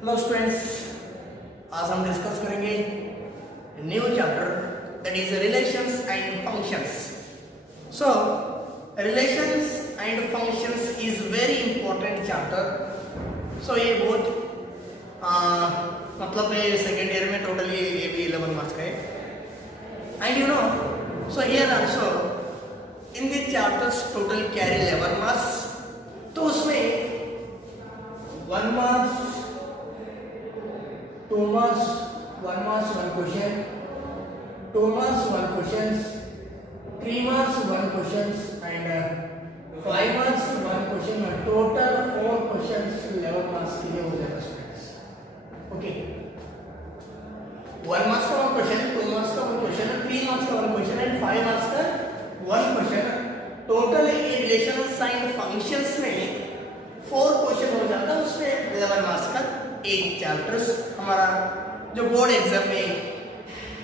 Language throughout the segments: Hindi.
हेलो स्टूडेंट्स, आज हम डिस्कस करेंगे new chapter that is relations and functions. So relations and functions is very important chapter. So ये बहुत मतलब सेकेंड ईयर में टोटली ये भी 11 मार्क्स का है. And you know, so here also in this chapters total carry 11 marks. तो उसमें 1 marks, 2 marks, 1 marks 1 question, 2 marks 1 questions, 3 marks 1 questions and 5 marks 1 question. Total 4 questions 11 marks के लिए हो जाएगा स्टूडेंट्स. ओके, 1 marks का 1 question, 2 marks का 1 question, 3 marks का 1 question and 5 marks का 1 question. टोटल ये रिलेशंस एंड फंक्शंस में 4 क्वेश्चन हो जाता है. उसमें 11 मार्क्स का एक चैप्टर्स हमारा जो बोर्ड एग्जाम में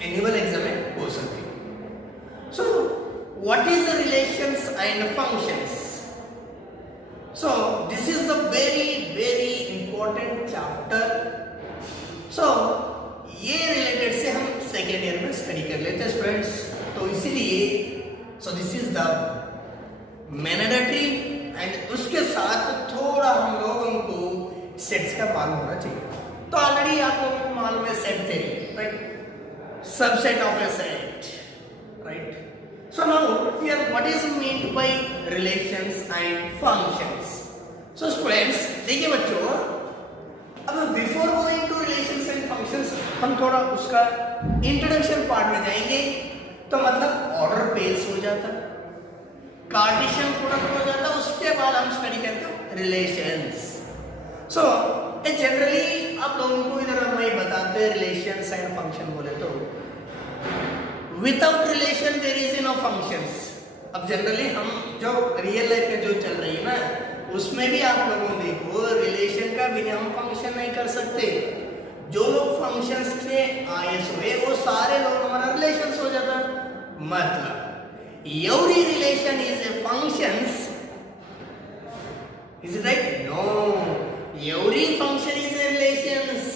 एनुअल एग्जाम में हो सकते हैं. So what is the relations and functions? So this is the very very important chapter. So ये रिलेटेड से हम सेकेंड ईयर में स्टडी कर लेते हैं स्टूडेंट्स. तो इसीलिए सो this is the mandatory and उसके साथ थोड़ा हम लोगों को सेट्स का मालूम होना चाहिए. तो ऑलरेडी आप लोगों को मालूम है set theory, right? Subset of a set, right? So now here what is meant by relations and functions? So students देखिए बच्चों, अब before going to relations and functions हम थोड़ा उसका इंट्रोडक्शन पार्ट में जाएंगे. तो मतलब ऑर्डर पेयर्स हो जाता, कार्टेशियन प्रोडक्ट हो जाता, उसके बाद हम स्टडी करते हैं रिलेशंस. सो जनरली आप लोगों को इधर हम ये बताते हैं रिलेशंस एंड फंक्शन बोले तो without relation there is no functions. अब जनरली हम जो रियल लाइफ में जो चल रही है ना, उसमें भी आप लोगों को देखो रिलेशन का बिना हम फंक्शन नहीं कर सकते. जो लोग फंक्शंस के आईएस हुए वो सारे लोग हमारा रिलेशंस हो जाता. मतलब every relation is a functions. Is it right? No. Every function is a relations.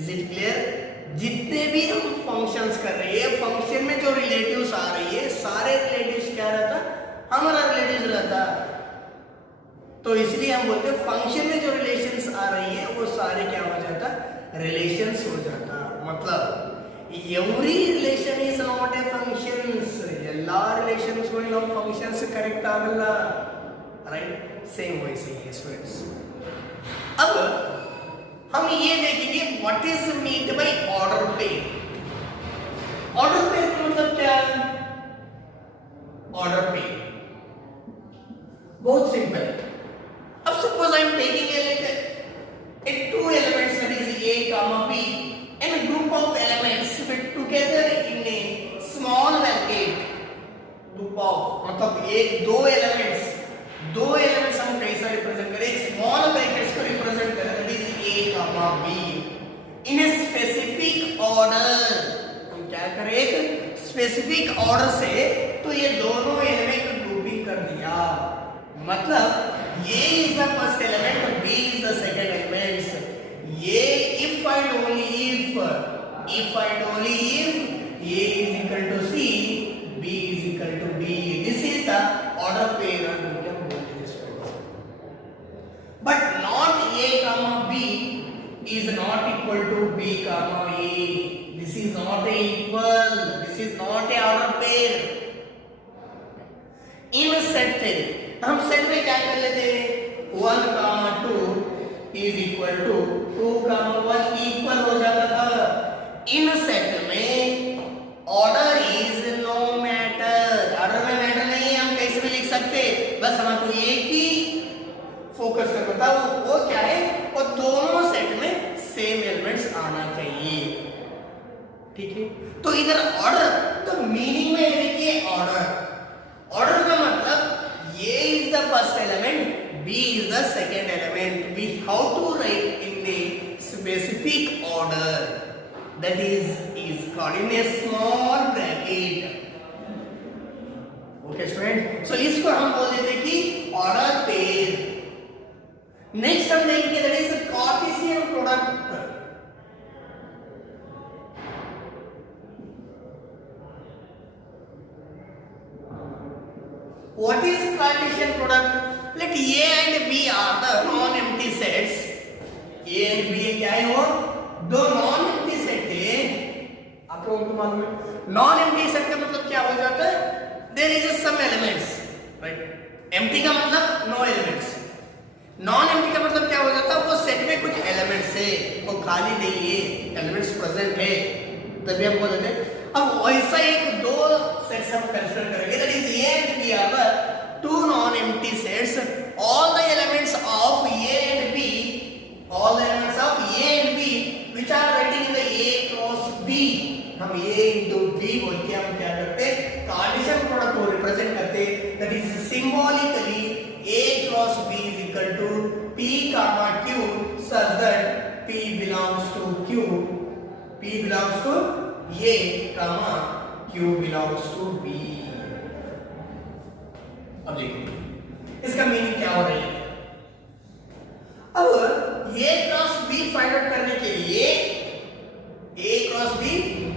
Is it clear? जितने भी हम फंक्शंस कर रहे हैं, फंक्शन में जो रिलेटिव्स आ रही है, सारे रिलेटिव्स क्या रहता? हमारा रिलेटिव्स रहता. तो इसलिए हम बोलते हैं फंक्शन में जो रिलेशंस आ रही है वो सारे क्या हो जाता? रिलेशंस हो जाता. मतलब every relation is not a functions. ಎಲ್ಲ ರಿಲೇಷನ್ಸ್ ನಾವು ಫಂಕ್ಷನ್ಸ್ ಕರೆಕ್ಟ್ ಆಗಲ್ಲ, राइट? सेम वैसे ही स्टूडेंट्स. अब हम ये देखेंगे what is meant by order pair. Order pair का मतलब क्या है? ऑर्डर पेयर बहुत सिंपल. अब suppose I am taking a two elements that is a comma b and a group of elements fit together in a small bracket. Group of मतलब एक दो एलिमेंट्स हम कैसा रिप्रेजेंट करें? एक स्मॉल ब्रैकेट्स को रिप्रेजेंट करें, that is a comma b in a specific order. हम क्या करें? एक स्पेसिफिक ऑर्डर से तो ये दोनों एलिमेंट ग्रुपिंग कर दिया. मतलब a is the first element और b is the second element. ये if and only if a is equal to c, b is equal to d. This is the order pair and we can go to this one. But not a comma b is not equal to b comma a. This is not a equal. This is not a order pair. In set theory हम सेट में क्या कर लेते हैं? 1 comma 2 is equal to 2 comma 1 equal हो जाता था. इन सेट में order is no matter. Order में मैटर नहीं है, हम कैसे भी लिख सकते. बस हमको एक ही फोकस करना था, वो क्या है? वो दोनों सेट में सेम एलिमेंट्स आना चाहिए. ठीक है? तो इधर ऑर्डर तो मीनिंग में देखिए ऑर्डर का मतलब ये is the first element, b is the second element. We have to write in the specific order, that is called in a small bracket. Okay student, so इसको हम बोल देते कि order pair. नेक्स्ट हम देखेंगे that is Cartesian What is Cartesian product? Let A and B are the non-empty sets. A and B क्या है वो? दो non-empty set है. आप लोगों को मालूम है? Non-empty set का मतलब क्या हो जाता है? There is some elements, right? Empty का मतलब no elements. Non-empty का मतलब क्या हो जाता है? वो सेट में कुछ elements है, वो खाली नहीं है, elements present है, तभी हम बोलते हैं. अब वैसा एक दो सेट्स हम कंसीडर करेंगे, that is A and B are the two non-empty sets. All the elements of A and B, all the elements of A and B which are writing in the A cross B, हम A into B बोल के हम क्या करते हैं? कार्टेशियन प्रोडक्ट को रिप्रेजेंट करते हैं. That is symbolically A cross B is equal to P comma Q such that P belongs to Q, P belongs to A comma Q belongs to B. अब देखिए इसका मीनिंग क्या हो रही है. अब A cross B find out करने के लिए, A cross B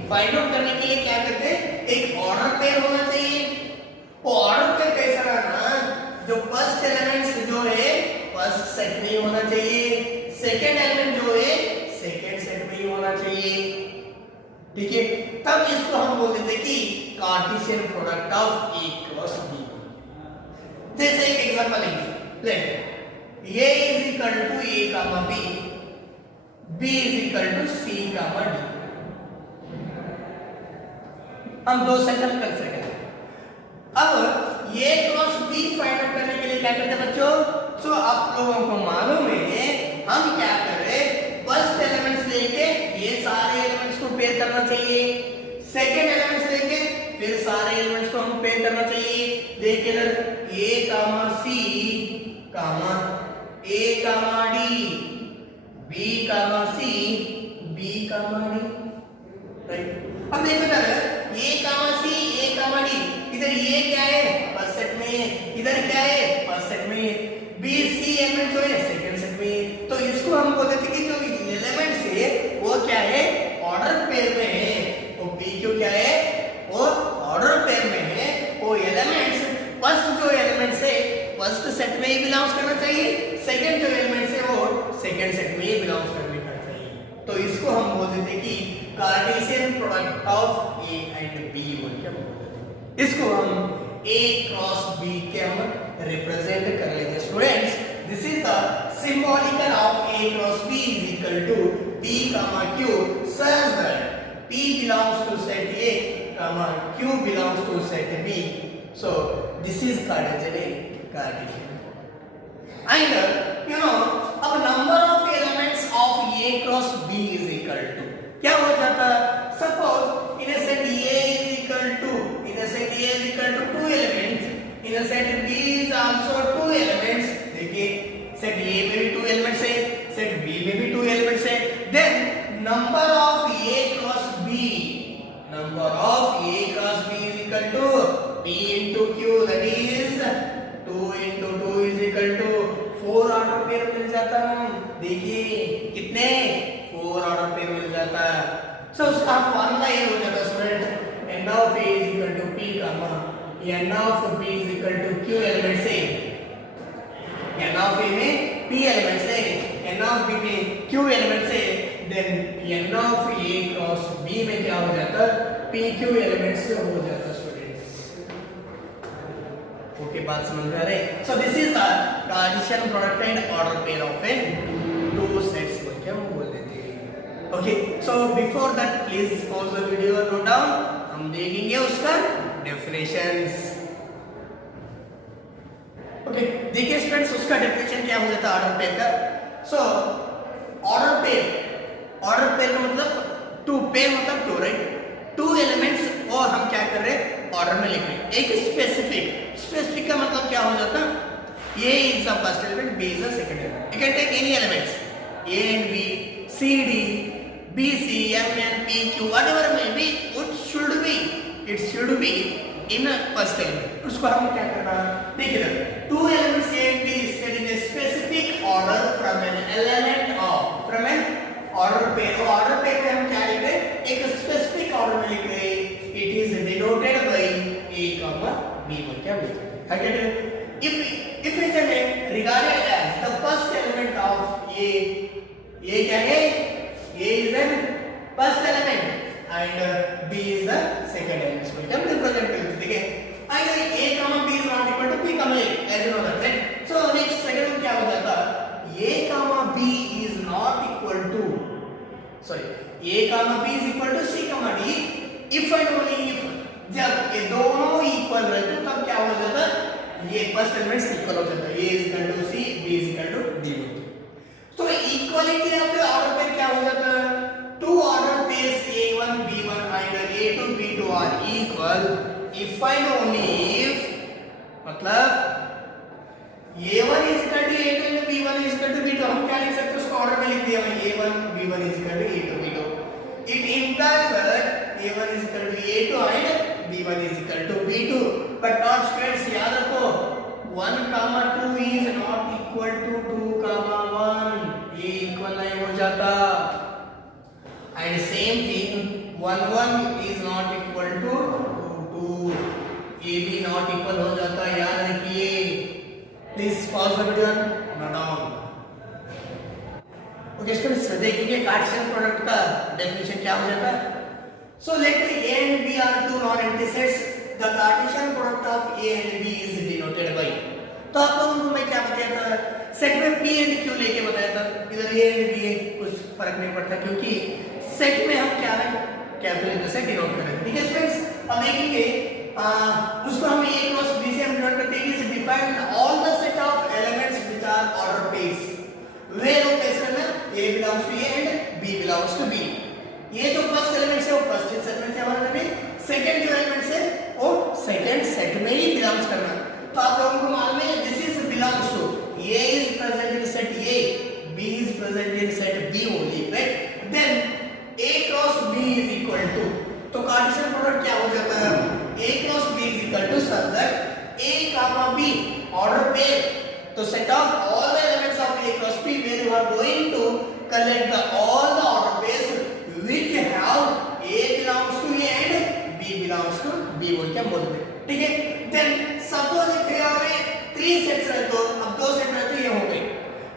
find out करने के लिए क्या करते हैं? एक ऑर्डर पेयर होना चाहिए. वो ऑर्डर पेयर कैसा रहना? जो फर्स्ट एलिमेंट्स जो है फर्स्ट सेट में ही होना चाहिए, सेकंड एलिमेंट जो है सेकंड सेट में ही होना चाहिए. ठीक है, तब इसको हम बोल देते कि Cartesian product of A cross B. जैसे एक एग्जांपल लेंगे, late A is equal to A comma B, B is equal to C comma D. हम दो सेट हम कर सकते हैं. अब A cross B find out करने के लिए क्या करते हैं बच्चों? तो आप लोगों को मालूम है हम क्या कर रहे हैं? फर्स्ट एलिमेंट्स लेके ये सारे एलिमेंट्स को पेयर करना चाहिए, सेकंड एलिमेंट्स लेके फिर सारे एलिमेंट्स को हम पेयर करना चाहिए. देखिए इधर A comma C comma A comma D, B comma C, B comma D, right. अब देखो इधर A comma C, A comma D, इधर ये क्या है? फर्स्ट सेट में. इधर क्या है? फर्स्ट सेट में. B C एलिमेंट जो है सेकंड सेट में. तो इसको हम बोलते थे कि जो एलिमेंट्स है वो क्या है? ऑर्डर पेयर में है. वो B क्यों क्या है? वो ऑर्डर पेयर में है. वो एलिमेंट्स फर्स्ट जो एलिमेंट्स है फर्स्ट सेट में ही बिलोंग्स करना चाहिए, सेकंड जो एलिमेंट्स है वो सेकंड सेट में ही बिलोंग्स करने का चाहिए. तो इसको हम बोलते थे कि Cartesian product of A and B बोल के हम बोलते थे. इसको हम A क्रॉस B के हम रिप्रेजेंट कर लेते हैं. Students, this is the symbolical of A cross B is equal to P comma Q such that P belongs to set A comma Q belongs to set B. So this is Cartesian. And you know, अब number of elements of A cross B is equal to क्या हो जाता है? Suppose in a set A is equal to, in a set A is equal to 2 elements, in a set B is also 2 elements. देखिए set A में भी 2 elements है, set B में भी 2 elements है. Then number of A cross B, number of A cross B is equal to P into Q, that is 2 into 2 is equal to 4 order pair मिल जाता है. देखिए कितने? 4 ऑर्डर पेयर मिल जाता है. सो उसका फॉर्मूला ये हो जाता है student, n of A is equal to P comma n of B is equal to Q element से, n of A में P एलिमेंट से, n of B में Q एलिमेंट से. Then n of A cross B में क्या हो जाता है? PQ एलिमेंट से हो जाता है. ओके, बात समझ में आ रही है? सो this is the Cartesian product and order pair of A two sets बोल के हम बोल देते हैं. Okay, so before that please pause the video, note down. हम देखेंगे उसका डेफिनेशंस. ओके, देखिए स्टूडेंट्स उसका डेफिनेशन क्या हो जाता है ऑर्डर पेयर का. सो ऑर्डर पेयर का मतलब टू, पेयर मतलब टू, राइट. 2 एलिमेंट्स और हम क्या कर रहे हैं? ऑर्डर में लिख रहे हैं. एक स्पेसिफिक का मतलब क्या हो जाता है? A is the first element, B is the second element. You can take any elements, A and B, C D, B C, M N, P Q, whatever may be, it should be in a first element. उसको हम क्या करना है? देखिए 2 elements A and B listed in a specific order from an element of, from an order pair. वो order pair पे हम क्या लिख रहे हैं? एक स्पेसिफिक ऑर्डर में लिख रहे हैं. It is denoted by A, B बोल के हम लिख रहे हैं. I get it. If it is regarded as the first element of A क्या है? A is the first element and B is the second element. इसको हम रिप्रेजेंट करते हैं, ठीक है? अगर A, B is not equal to B, as you know that, right? So next second में क्या हो जाता? A, B is not equal to, sorry, A, B is equal to C, D, if and only if जब ये दोनों इक्वल रहते तब क्या हो जाता? ये फर्स्ट एलिमेंट्स इक्वल हो जाता है। A is equal to C, B is equal to D होता है। तो इक्वालिटी या फिर ऑर्डर पेयर क्या हो जाता है? Two order pairs A1, B1 and A2, B2 are equal if and only if, मतलब A1 is equal to A2 and B1 is equal to B2, हम क्या लिख सकते हैं? उसको ऑर्डर में लिख दिया भाई A1, B1 is equal to A2, B2. It implies that A1 is equal to A2 and B1 is equal to B2. But not students, याद रखो 1, 2 is not equal to 2, 1. ये इक्वल नहीं हो जाता. And same thing 1, 1 is not equal to 2. ये भी not equal हो जाता है, याद रखिए. Please pause the video and note down. Okay students, देखिए कार्टेशियन प्रोडक्ट का डेफिनेशन क्या हो जाता है. So let A and B are two non-empty sets. The Cartesian product of A and B is denoted by. तो आप लोगों को मैं क्या बताया था? सेट में P and Q लेके बताया था. इधर A and B है, कुछ फर्क नहीं पड़ता क्योंकि सेट में हम क्या है कैपिटल लेटर से डिनोट कर रहे हैं. ठीक है स्टूडेंट्स, अब देखेंगे उसको हम A क्रॉस B से हम डिनोट करते हैं. Is defined all the set of elements which are order pairs where वो कैसे करना? A belongs to A and B belongs to B. ये जो फर्स्ट एलिमेंट है वो फर्स्ट सेट में हमारा करना, सेकंड जो एलिमेंट है वो सेकंड सेट में ही बिलोंग्स करना. तो आप लोगों को मालूम है this is belongs to A is present in set A, B is present in set B only, right? Then A cross B is equal to, तो कार्टेशियन प्रोडक्ट क्या हो जाता है? A cross B is equal to such that A comma B order pair. तो set of all the elements of A cross B where you are going to collect all the order pairs which have A belongs to A and B belongs to B बोल के हम बोलते हैं. ठीक है. Then suppose if you have 3 sets है तो अब 2 सेट रहते ये हो गए.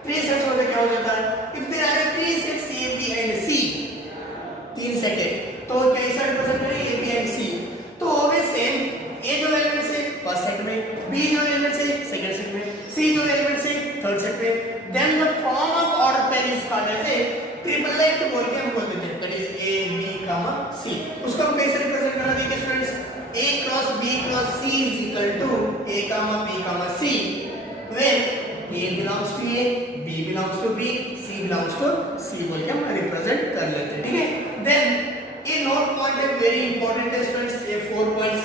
3 सेट्स होते क्या हो जाता है? If there are 3 sets A, B and C, 3 set है तो कैसा रिप्रेजेंट करें A, B and C? तो वो भी सेम A जो एलिमेंट है फर्स्ट सेट में, B जो एलिमेंट है सेकंड सेट में, C जो एलिमेंट है थर्ड सेट में. Then the form of order pair is called as a triplet बोल के हम बोलते हैं. That is A, B, C. उसको हम कैसे रिप्रेजेंट करना देखिए students. A cross B cross C is equal to A, B, C. When A belongs to A, B belongs to B, C belongs to C बोल के हम रिप्रेजेंट कर लेते हैं. ठीक है. Then a note point is very important students. ये 4 points.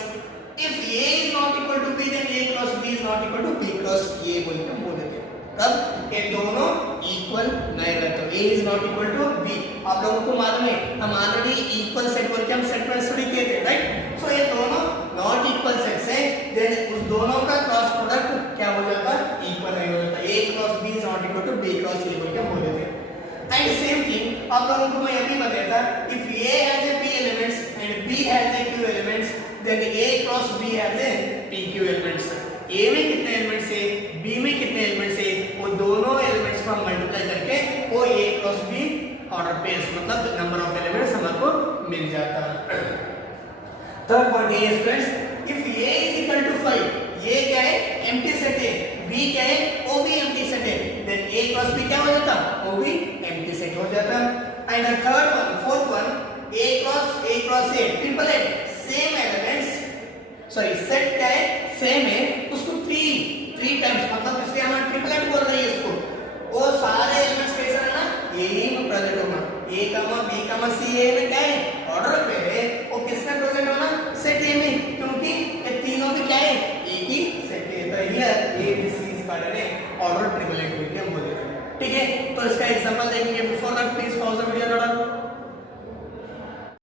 If A is not equal to B, then A cross B is not equal to B cross A बोल के हम बोल देते हैं. कब ये दोनों इक्वल नहीं रहते. A is not equal to B. आप लोगों को मालूम है हम ऑलरेडी इक्वल सेट बोल के हम सेट में स्टडी किए थे, राइट? सो ये दोनों नॉट इक्वल सेट्स है, देन उस दोनों का क्रॉस प्रोडक्ट क्या हो जाता है? इक्वल नहीं हो जाता. A cross B is not equal to B cross A बोल के हम बोल देते हैं. एंड सेम थिंग आप लोगों को मैं अभी बताया था. If A has a P elements and B has a Q elements, then A cross B has a PQ elements. A में कितने एलिमेंट्स है, B में कितने एलिमेंट्स है, वो दोनों एलिमेंट्स को हम मल्टीप्लाई करके वो A cross B order pairs मतलब नंबर ऑफ एलिमेंट्स हमको मिल जाता है. थर्ड पॉइंट ये students, if A is equal to 5, ये क्या है? एम्प्टी सेट है. B क्या है? वो भी एम्प्टी सेट है. देन A क्रॉस B क्या हो जाता? वो भी एम्प्टी सेट हो जाता. And the third one, fourth one, A cross A, triplet, same elements, sorry set क्या है? सेम है, उसको 3 टाइम्स मतलब इसलिए हम ट्रिपलेट बोल रहे हैं इसको. वो सारे एलिमेंट्स कैसे रहना? A में प्रेजेंट होना. A, B, C A में क्या है? ऑर्डर पे है. वो किसमें प्रेजेंट होना? सेट A में, क्योंकि ये तीनों भी क्या है? एक ही सेट है. तो हियर A, B, C इस कार्ड है ऑर्डर ट्रिपलेट बोल के हम बोलते हैं. ठीक है. तो इसका एग्जांपल देखेंगे